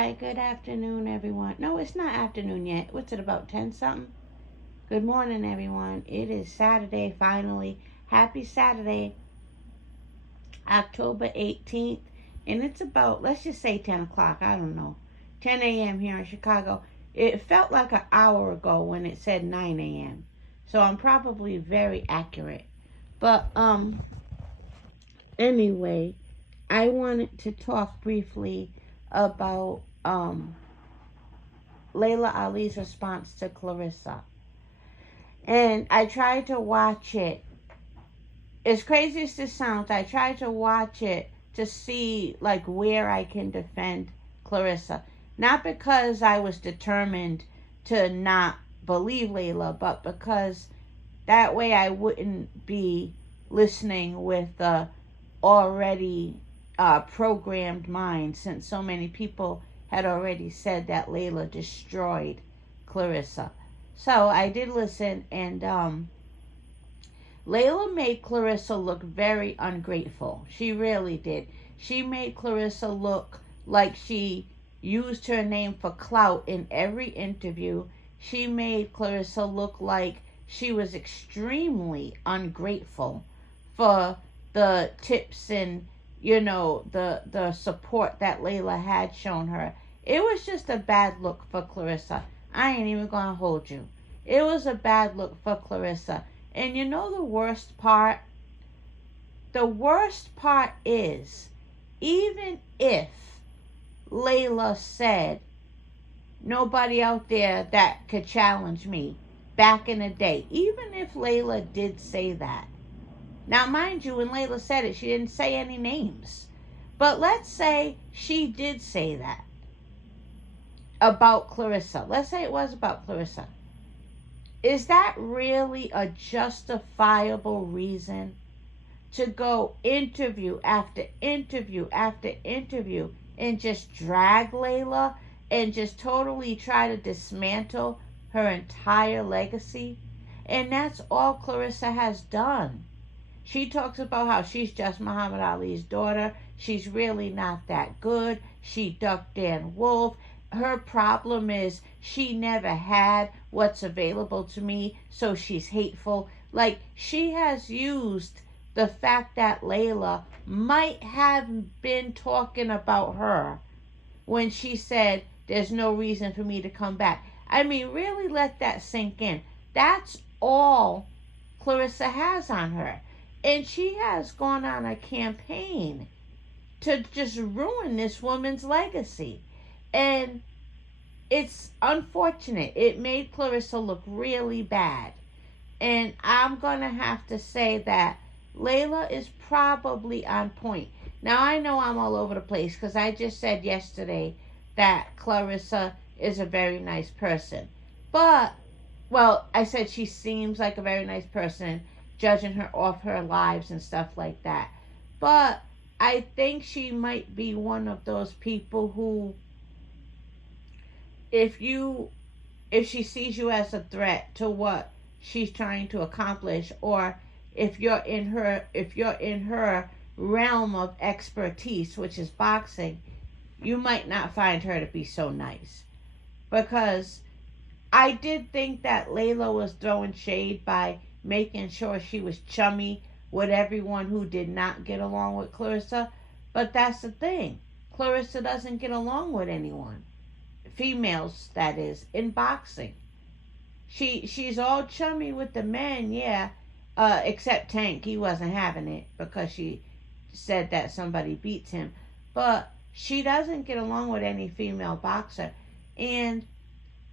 Hi, good afternoon, everyone. No, it's not afternoon yet. What's it, about 10 something? Good morning, everyone. It is Saturday, finally. Happy Saturday, October 18th. And it's about, let's just say 10 o'clock. I don't know. 10 a.m. here in Chicago. It felt like an hour ago when it said 9 a.m. So I'm probably very accurate. But, anyway, I wanted to talk briefly about, Layla Ali's response to Claressa. And I tried to watch it. As crazy as this sounds, I tried to watch it to see like where I can defend Claressa. Not because I was determined to not believe Layla, but because that way I wouldn't be listening with the already programmed mind, since so many people had already said that Layla destroyed Claressa. So I did listen, and Layla made Claressa look very ungrateful. She really did. She made Claressa look like she used her name for clout in every interview. She made Claressa look like she was extremely ungrateful for the tips and, the support that Layla had shown her. It was just a bad look for Claressa. I ain't even gonna hold you. It was a bad look for Claressa. And you know the worst part? The worst part is, even if Layla said, nobody out there that could challenge me back in the day, even if Layla did say that. Now, mind you, when Layla said it, she didn't say any names. But let's say she did say that about Claressa. Let's say it was about Claressa. Is that really a justifiable reason to go interview after interview after interview and just drag Layla and just totally try to dismantle her entire legacy? And that's all Claressa has done. She talks about how she's just Muhammad Ali's daughter. She's really not that good. She ducked Dan Wolf. Her problem is she never had what's available to me, so she's hateful. Like, she has used the fact that Layla might have been talking about her when she said, there's no reason for me to come back. I mean, really let that sink in. That's all Claressa has on her. And she has gone on a campaign to just ruin this woman's legacy. And it's unfortunate. It made Claressa look really bad. And I'm going to have to say that Layla is probably on point. Now, I know I'm all over the place because I just said yesterday that Claressa is a very nice person. But, well, I said she seems like a very nice person, judging her off her lives and stuff like that. But I think she might be one of those people who, if she sees you as a threat to what she's trying to accomplish, or if you're in her realm of expertise, which is boxing, you might not find her to be so nice. Because I did think that Layla was throwing shade by making sure she was chummy with everyone who did not get along with Claressa. But that's the thing. Claressa doesn't get along with anyone. Females, that is, in boxing. She's all chummy with the men, yeah. Except Tank. He wasn't having it because she said that somebody beats him. But she doesn't get along with any female boxer. And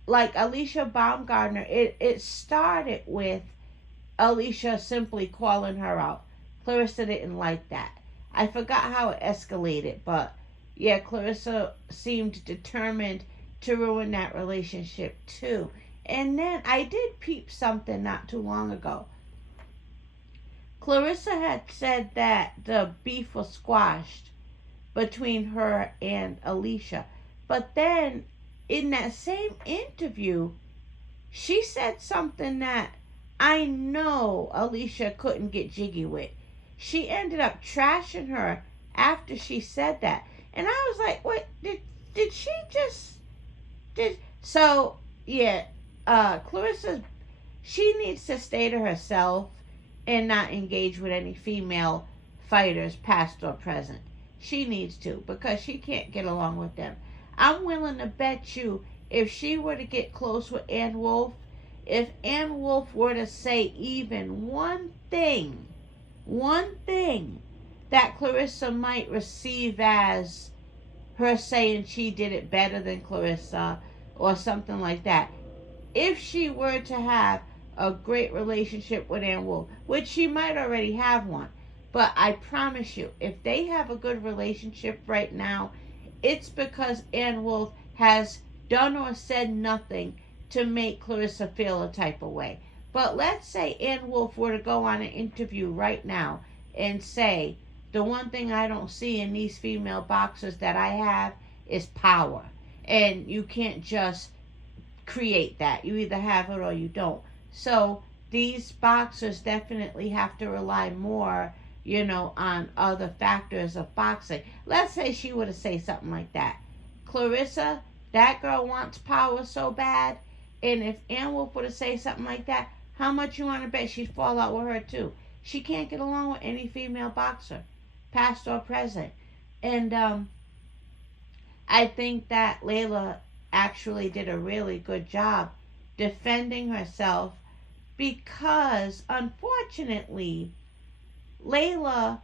like Alicia Baumgardner, it started with Alicia simply calling her out. Claressa didn't like that. I forgot how it escalated, but yeah, Claressa seemed determined to ruin that relationship too. And then I did peep something not too long ago. Claressa had said that the beef was squashed between her and Alicia. But then in that same interview, she said something that I know Alicia couldn't get jiggy with. She ended up trashing her after she said that. And I was like, what? did she just did so? Yeah, Claressa, she needs to stay to herself and not engage with any female fighters, past or present. She needs to, because she can't get along with them. I'm willing to bet you, if she were to get close with Ann Wolf, if Ann Wolf were to say even one thing that Claressa might receive as her saying she did it better than Claressa or something like that, if she were to have a great relationship with Ann Wolf, which she might already have one, but I promise you, if they have a good relationship right now, it's because Ann Wolf has done or said nothing to make Claressa feel a type of way. But let's say Ann Wolf were to go on an interview right now and say, the one thing I don't see in these female boxers that I have is power. And you can't just create that. You either have it or you don't. So these boxers definitely have to rely more, on other factors of boxing. Let's say she were to say something like that. Claressa, that girl wants power so bad. And if Ann Wolf were to say something like that, how much you want to bet she'd fall out with her too? She can't get along with any female boxer, past or present. And I think that Laila actually did a really good job defending herself, because unfortunately Laila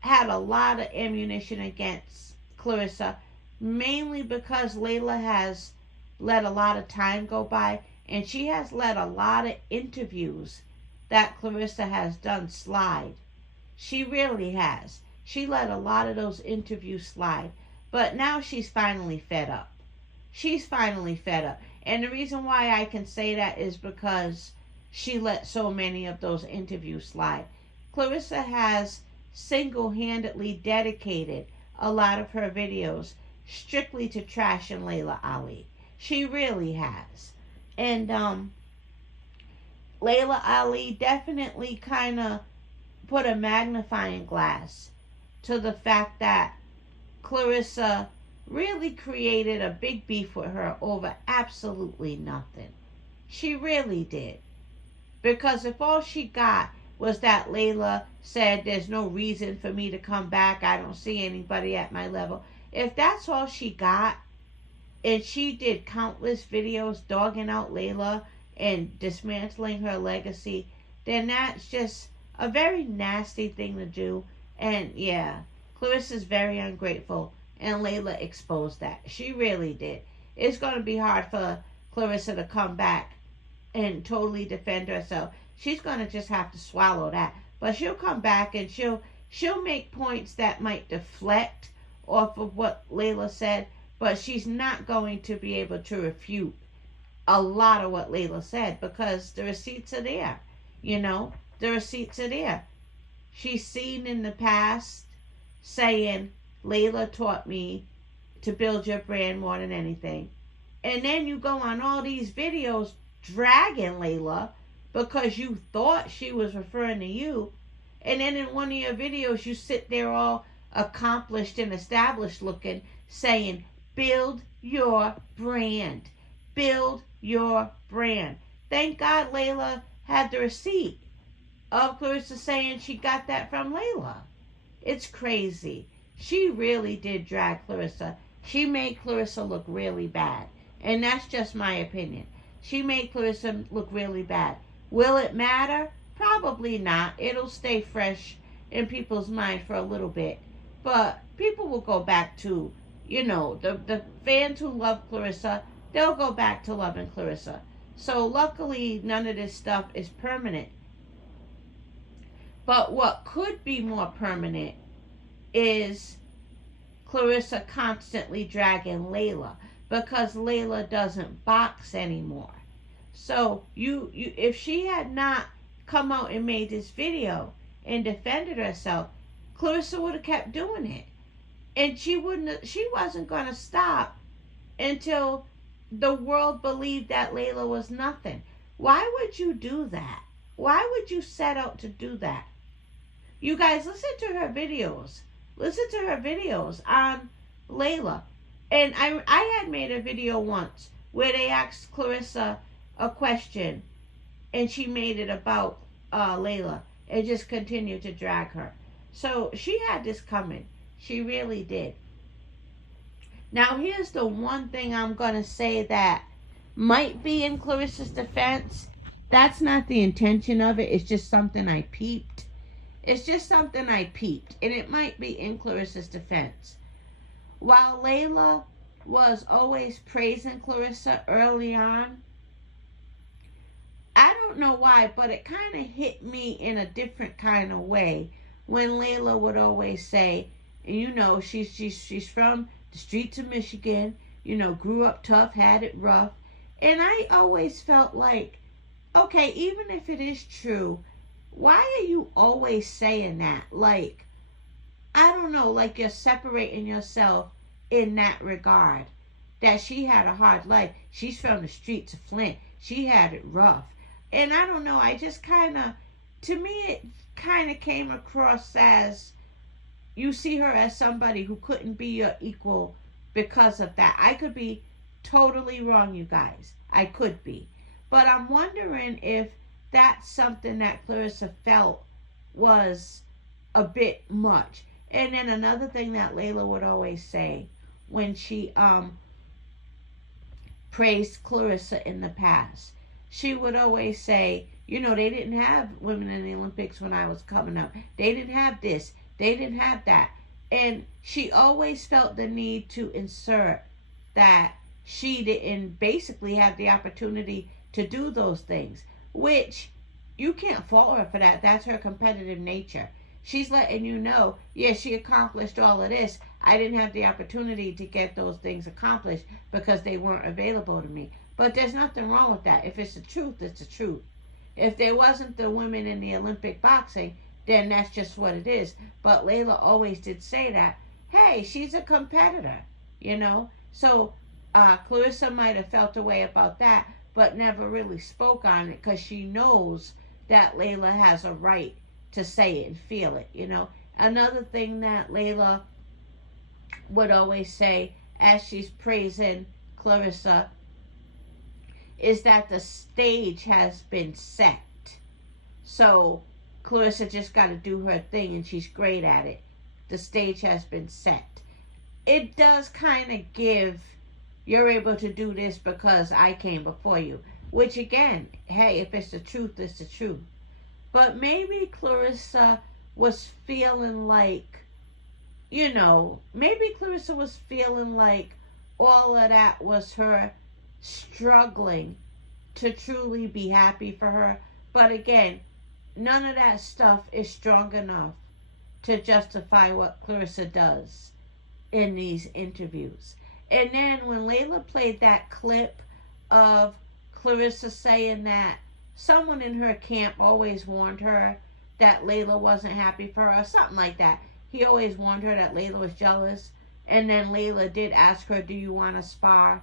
had a lot of ammunition against Claressa, mainly because Laila has let a lot of time go by, and she has let a lot of interviews that Claressa has done slide. She really has. She let a lot of those interviews slide. But now she's finally fed up. She's finally fed up. And the reason why I can say that is because she let so many of those interviews slide. Claressa has single-handedly dedicated a lot of her videos strictly to trashing Laila Ali. She really has. And Laila Ali definitely kind of put a magnifying glass to the fact that Claressa really created a big beef with her over absolutely nothing. She really did. Because if all she got was that Laila said there's no reason for me to come back, I don't see anybody at my level. If that's all she got, and she did countless videos dogging out Laila and dismantling her legacy, then that's just a very nasty thing to do. And yeah, Claressa's very ungrateful, and Laila exposed that. She really did. It's going to be hard for Claressa to come back and totally defend herself. She's going to just have to swallow that. But she'll come back, and she'll make points that might deflect off of what Laila said, but she's not going to be able to refute a lot of what Laila said, because the receipts are there. The receipts are there. She's seen in the past saying, Laila taught me to build your brand more than anything. And then you go on all these videos dragging Laila because you thought she was referring to you. And then in one of your videos, you sit there all accomplished and established looking, saying, build your brand. Build your brand. Thank God Laila had the receipt of Claressa saying she got that from Laila. It's crazy. She really did drag Claressa. She made Claressa look really bad. And that's just my opinion. She made Claressa look really bad. Will it matter? Probably not. It'll stay fresh in people's mind for a little bit. But people will go back to, the fans who love Claressa, they'll go back to loving Claressa. So luckily, none of this stuff is permanent. But what could be more permanent is Claressa constantly dragging Laila, because Laila doesn't box anymore. So if she had not come out and made this video and defended herself, Claressa would have kept doing it. And she wasn't going to stop until the world believed that Laila was nothing. Why would you do that? Why would you set out to do that? You guys, listen to her videos. Listen to her videos on Laila. And I had made a video once where they asked Claressa a question and she made it about Layla and just continued to drag her. So she had this coming. She really did. Now, here's the one thing I'm going to say that might be in Claressa's defense. That's not the intention of it. It's just something I peeped. It's just something I peeped. And it might be in Claressa's defense. While Layla was always praising Claressa early on, I don't know why, but it kind of hit me in a different kind of way when Layla would always say, you know, she's from the streets of Michigan, you know, grew up tough, had it rough. And I always felt like, okay, even if it is true, why are you always saying that? Like, I don't know, like you're separating yourself in that regard. That she had a hard life. She's from the streets of Flint. She had it rough. And I don't know, I just kind of, to me, it kind of came across as you see her as somebody who couldn't be your equal because of that. I could be totally wrong, you guys. I could be. But I'm wondering if that's something that Claressa felt was a bit much. And then another thing that Layla would always say when she praised Claressa in the past, she would always say, you know, they didn't have women in the Olympics when I was coming up. They didn't have this. They didn't have that. And she always felt the need to insert that she didn't basically have the opportunity to do those things, which you can't fault her for that. That's her competitive nature. She's letting you know, yeah, she accomplished all of this. I didn't have the opportunity to get those things accomplished because they weren't available to me. But there's nothing wrong with that. If it's the truth, it's the truth. If there wasn't the women in the Olympic boxing, then that's just what it is. But Layla always did say that, hey, she's a competitor, you know. So Claressa might have felt a way about that, but never really spoke on it because she knows that Layla has a right to say it and feel it, you know. Another thing that Layla would always say as she's praising Claressa is that the stage has been set. So Claressa just got to do her thing and she's great at it. The stage has been set. It does kind of give, you're able to do this because I came before you. Which again, hey, if it's the truth, it's the truth. But maybe Claressa was feeling like, you know, maybe Claressa was feeling like all of that was her struggling to truly be happy for her. But again, none of that stuff is strong enough to justify what Claressa does in these interviews. And then when Layla played that clip of Claressa saying that someone in her camp always warned her that Layla wasn't happy for her, or something like that. He always warned her that Layla was jealous. And then Layla did ask her, do you want to spar?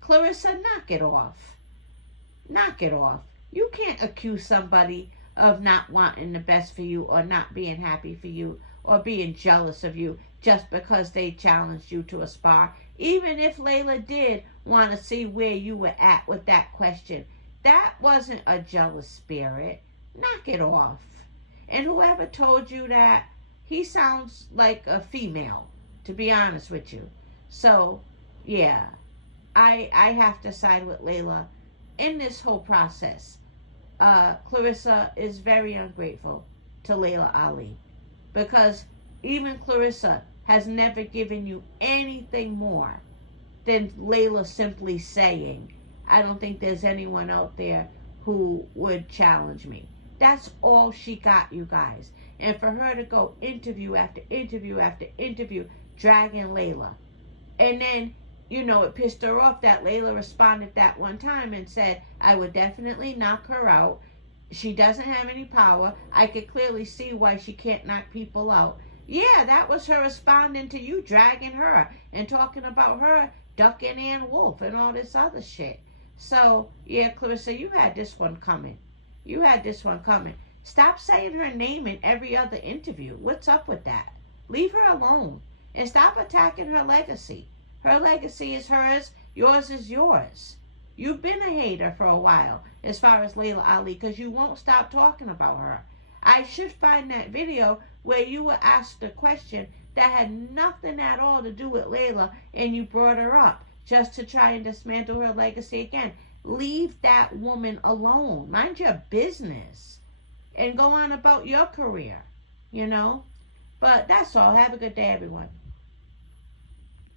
Claressa, knock it off. Knock it off. You can't accuse somebody of not wanting the best for you or not being happy for you or being jealous of you just because they challenged you to a spar. Even if Layla did want to see where you were at with that question, that wasn't a jealous spirit. Knock it off. And whoever told you that, he sounds like a female, to be honest with you. So, yeah, I have to side with Layla in this whole process. Claressa is very ungrateful to Layla Ali because even Claressa has never given you anything more than Layla simply saying, I don't think there's anyone out there who would challenge me. That's all she got, you guys. And for her to go interview after interview after interview dragging Layla. And then, you know, it pissed her off that Layla responded that one time and said, I would definitely knock her out. She doesn't have any power. I could clearly see why she can't knock people out. Yeah, that was her responding to you dragging her and talking about her ducking Ann Wolf and all this other shit. So, yeah, Claressa, you had this one coming. You had this one coming. Stop saying her name in every other interview. What's up with that? Leave her alone. And stop attacking her legacy. Her legacy is hers. Yours is yours. You've been a hater for a while as far as Laila Ali because you won't stop talking about her. I should find that video where you were asked a question that had nothing at all to do with Laila and you brought her up just to try and dismantle her legacy again. Leave that woman alone. Mind your business and go on about your career, you know? But that's all. Have a good day, everyone.